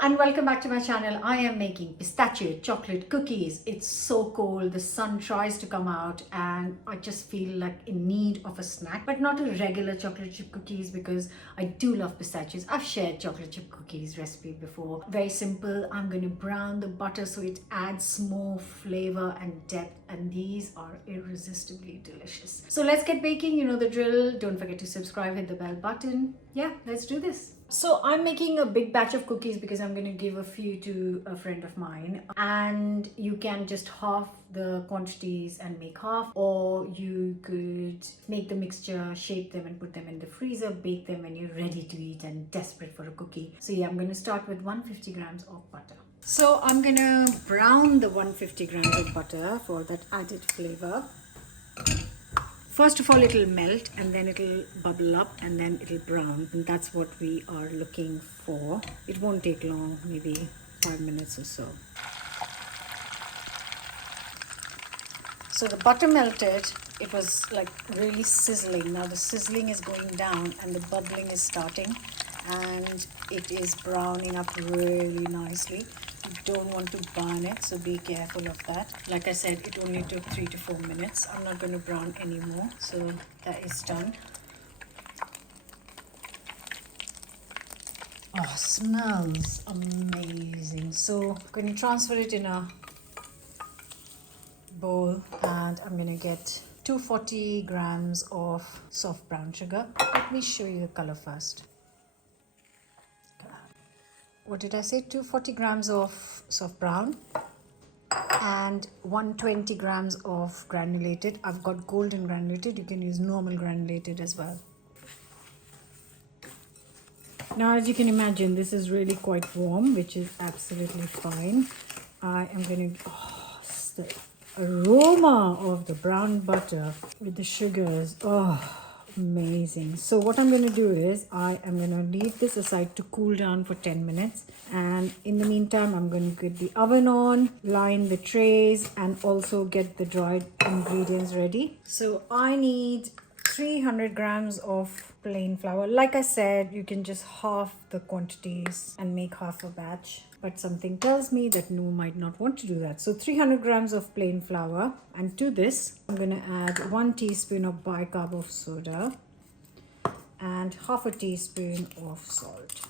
And welcome back to my channel. I am making pistachio chocolate cookies. It's so cold, the sun tries to come out and I just feel like in need of a snack, but not a regular chocolate chip cookies because I do love pistachios. I've shared chocolate chip cookies recipe before. Very simple. I'm going to brown the butter so it adds more flavor and depth, and these are irresistibly delicious. So let's get baking. You know the drill. Don't forget to subscribe, hit the bell button. Yeah, let's do this. So I'm making a big batch of cookies because I'm going to give a few to a friend of mine, and you can just half the quantities and make half, or you could make the mixture, shape them and put them in the freezer, bake them when you're ready to eat and desperate for a cookie. So yeah, I'm going to start with 150 grams of butter. So I'm going to brown the 150 grams of butter for that added flavor. First of all, it'll melt and then it'll bubble up and then it'll brown, and that's what we are looking for. It won't take long, maybe 5 minutes or so. So the butter melted, it was like really sizzling. Now the sizzling is going down and the bubbling is starting, and it is browning up really nicely. You don't want to burn it, so be careful of that. Like I said, it only took 3 to 4 minutes. I'm not going to brown anymore, so that is done. Oh, smells amazing. So I'm going to transfer it in a bowl, and I'm going to get 240 grams of soft brown sugar. Let me show you the color first. What did I say? 240 grams of soft brown and 120 grams of granulated. I've got golden granulated. You can use normal granulated as well. Now, as you can imagine, this is really quite warm, which is absolutely fine. I am going to, the aroma of the brown butter with the sugars. Oh, amazing. So what I'm going to do is I am going to leave this aside to cool down for 10 minutes, and in the meantime I'm going to get the oven on, line the trays, and also get the dried ingredients ready. So I need 300 grams of plain flour. Like I said, you can just half the quantities and make half a batch, but something tells me that you might not want to do that. So 300 grams of plain flour, and to this I'm going to add 1 teaspoon of bicarb of soda and half a teaspoon of salt.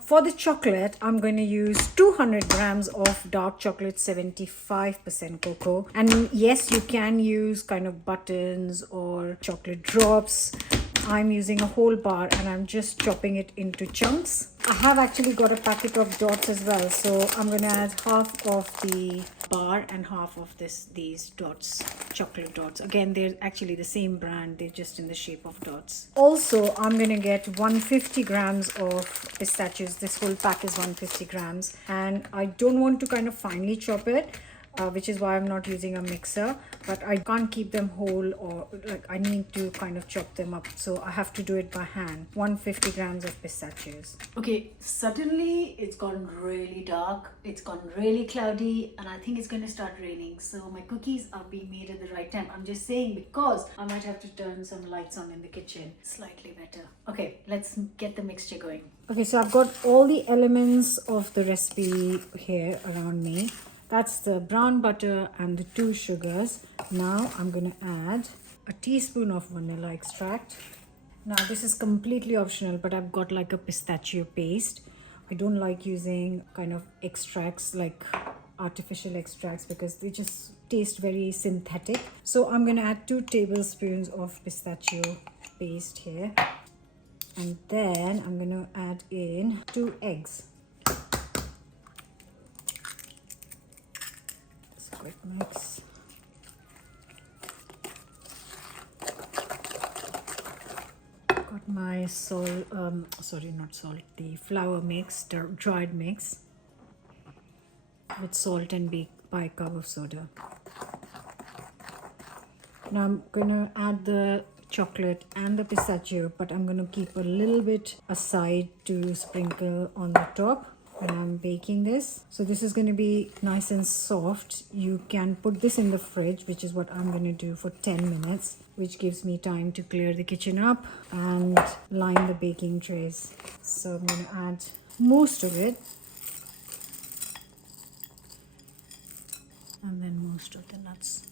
For the chocolate, I'm going to use 200 grams of dark chocolate 75% cocoa. And yes, you can use kind of buttons or chocolate drops. I'm using a whole bar and I'm just chopping it into chunks. I have actually got a packet of dots as well, so I'm going to add half of the bar and half of these dots, chocolate dots. Again, they're actually the same brand, they're just in the shape of dots. Also, I'm going to get 150 grams of pistachios. This whole pack is 150 grams, and I don't want to kind of finely chop it, which is why I'm not using a mixer, but I can't keep them whole, or like I need to kind of chop them up, so I have to do it by hand. 150 grams of pistachios. Okay, suddenly it's gone really dark, it's gone really cloudy, and I think it's going to start raining, so my cookies are being made at the right time. I'm just saying because I might have to turn some lights on in the kitchen. Slightly better. Okay, let's get the mixture going. Okay, so I've got all the elements of the recipe here around me. That's the brown butter and the 2 sugars. Now I'm going to add a teaspoon of vanilla extract. Now this is completely optional, but I've got like a pistachio paste. I don't like using kind of extracts like artificial extracts because they just taste very synthetic. So I'm going to add 2 tablespoons of pistachio paste here. And then I'm going to add in 2 eggs. Quick mix. Got my the flour mix, dried mix with salt and bicarb of soda. Now I'm gonna add the chocolate and the pistachio, but I'm gonna keep a little bit aside to sprinkle on the top. when I'm baking this. So this is going to be nice and soft. You can put this in the fridge, which is what I'm going to do for 10 minutes, which gives me time to clear the kitchen up and line the baking trays. So I'm going to add most of it, and then most of the nuts.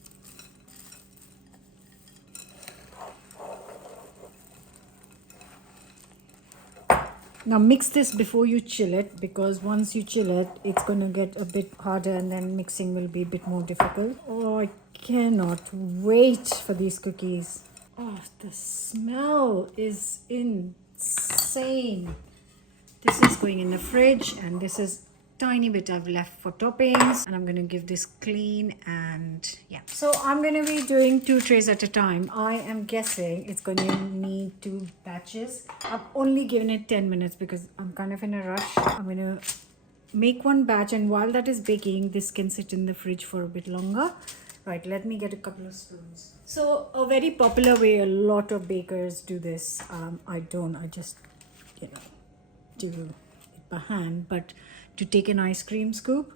Now mix this before you chill it, because once you chill it, it's going to get a bit harder and then mixing will be a bit more difficult. Oh, I cannot wait for these cookies. Oh, the smell is insane. This is going in the fridge, and this is tiny bit I've left for toppings, and I'm going to give this clean. And yeah, so I'm going to be doing 2 trays at a time. I am guessing it's going to need 2 batches. I've only given it 10 minutes because I'm kind of in a rush. I'm going to make 1 batch, and while that is baking, this can sit in the fridge for a bit longer. Right, let me get a couple of spoons. So a very popular way, a lot of bakers do this. I don't, I just, do it by hand. But to take an ice cream scoop,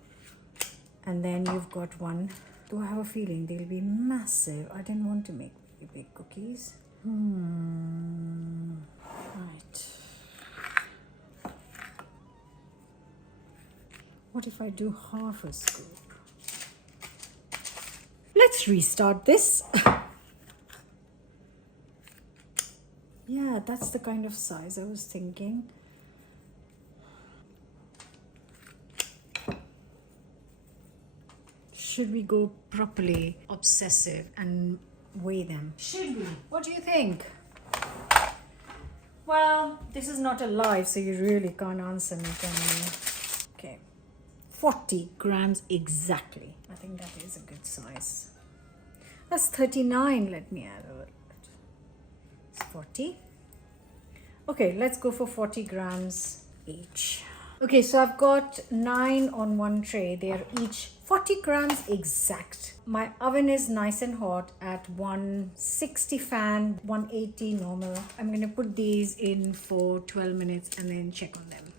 and then you've got one. Do I have a feeling they'll be massive? I didn't want to make very big cookies. Right. What if I do half a scoop? Let's restart this. Yeah, that's the kind of size I was thinking. Should we go properly obsessive and weigh them? Should we? What do you think? Well, this is not a live, so you really can't answer me, can you? Okay, 40 grams exactly. I think that is a good size. That's 39. Let me add a little bit. It's 40. Okay, let's go for 40 grams each. Okay, so I've got 9 on 1 tray. They are each 40 grams exact. My oven is nice and hot at 160 fan, 180 normal. I'm going to put these in for 12 minutes and then check on them.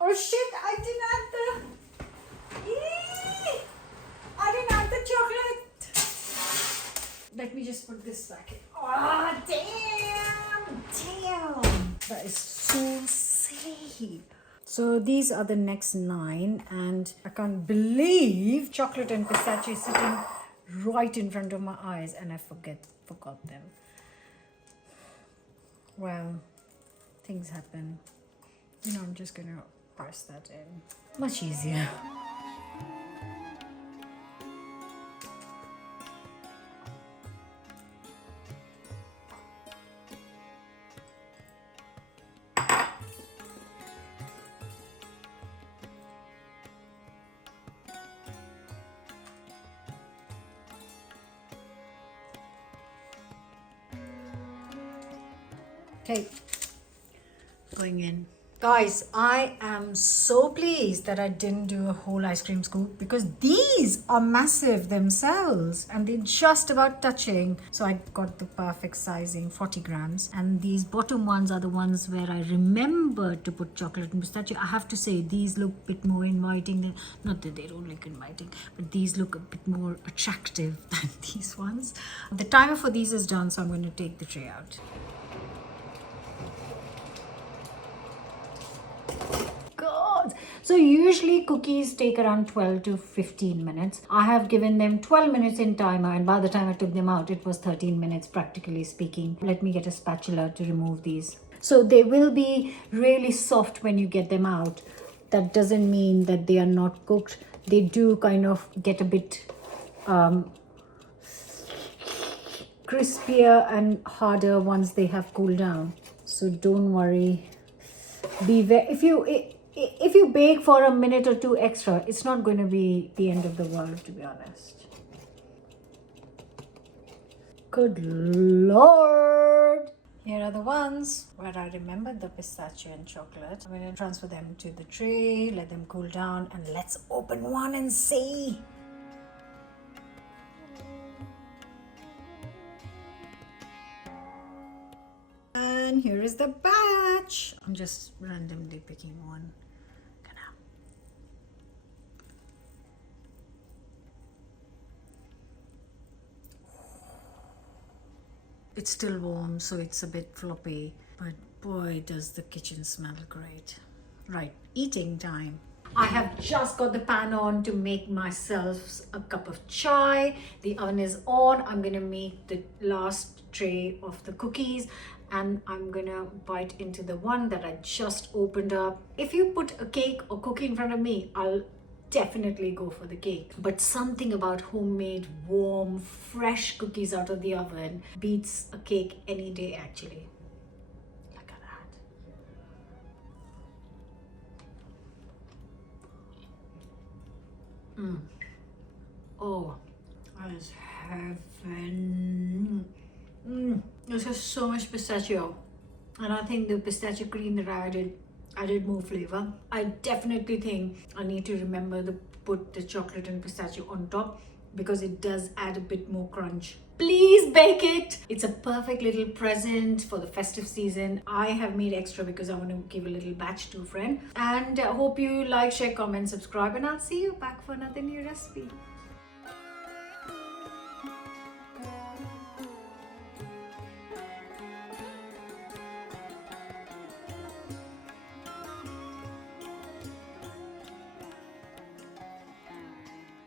Oh shit, I didn't add I didn't add the chocolate. Let me just put this back in. Oh, damn. That is so silly. So these are the next 9, and I can't believe chocolate and pistachio is sitting right in front of my eyes, and I forgot them. Well, things happen. I'm just gonna parse that in. Much easier. Okay, going in. Guys, I am so pleased that I didn't do a whole ice cream scoop, because these are massive themselves and they're just about touching. So I got the perfect sizing, 40 grams. And these bottom ones are the ones where I remember to put chocolate and pistachio. I have to say, these look a bit more inviting. Not that they don't look inviting, but these look a bit more attractive than these ones. The timer for these is done, so I'm going to take the tray out. So usually cookies take around 12 to 15 minutes. I have given them 12 minutes in timer, and by the time I took them out, it was 13 minutes practically speaking. Let me get a spatula to remove these. So they will be really soft when you get them out. That doesn't mean that they are not cooked. They do kind of get a bit crispier and harder once they have cooled down. So don't worry. Beware. If you bake for a minute or 2 extra, it's not going to be the end of the world, to be honest. Good Lord! Here are the ones where I remembered the pistachio and chocolate. I'm going to transfer them to the tray, let them cool down, and let's open one and see. here is the batch. I'm just randomly picking one. It's still warm, so it's a bit floppy, but boy, does the kitchen smell great. Right, eating time. I have just got the pan on to make myself a cup of chai. The oven is on. I'm gonna make the last tray of the cookies, and I'm gonna bite into the one that I just opened up. If you put a cake or cookie in front of me, I'll definitely go for the cake. But something about homemade, warm, fresh cookies out of the oven beats a cake any day, actually. Look at that. Oh, that is heaven. This has so much pistachio, and I think the pistachio cream that I added more flavor. I definitely think I need to remember to put the chocolate and pistachio on top, because it does add a bit more crunch. Please bake it. It's a perfect little present for the festive season. I have made extra because I want to give a little batch to a friend. And I hope you like, share, comment, subscribe, and I'll see you back for another new recipe.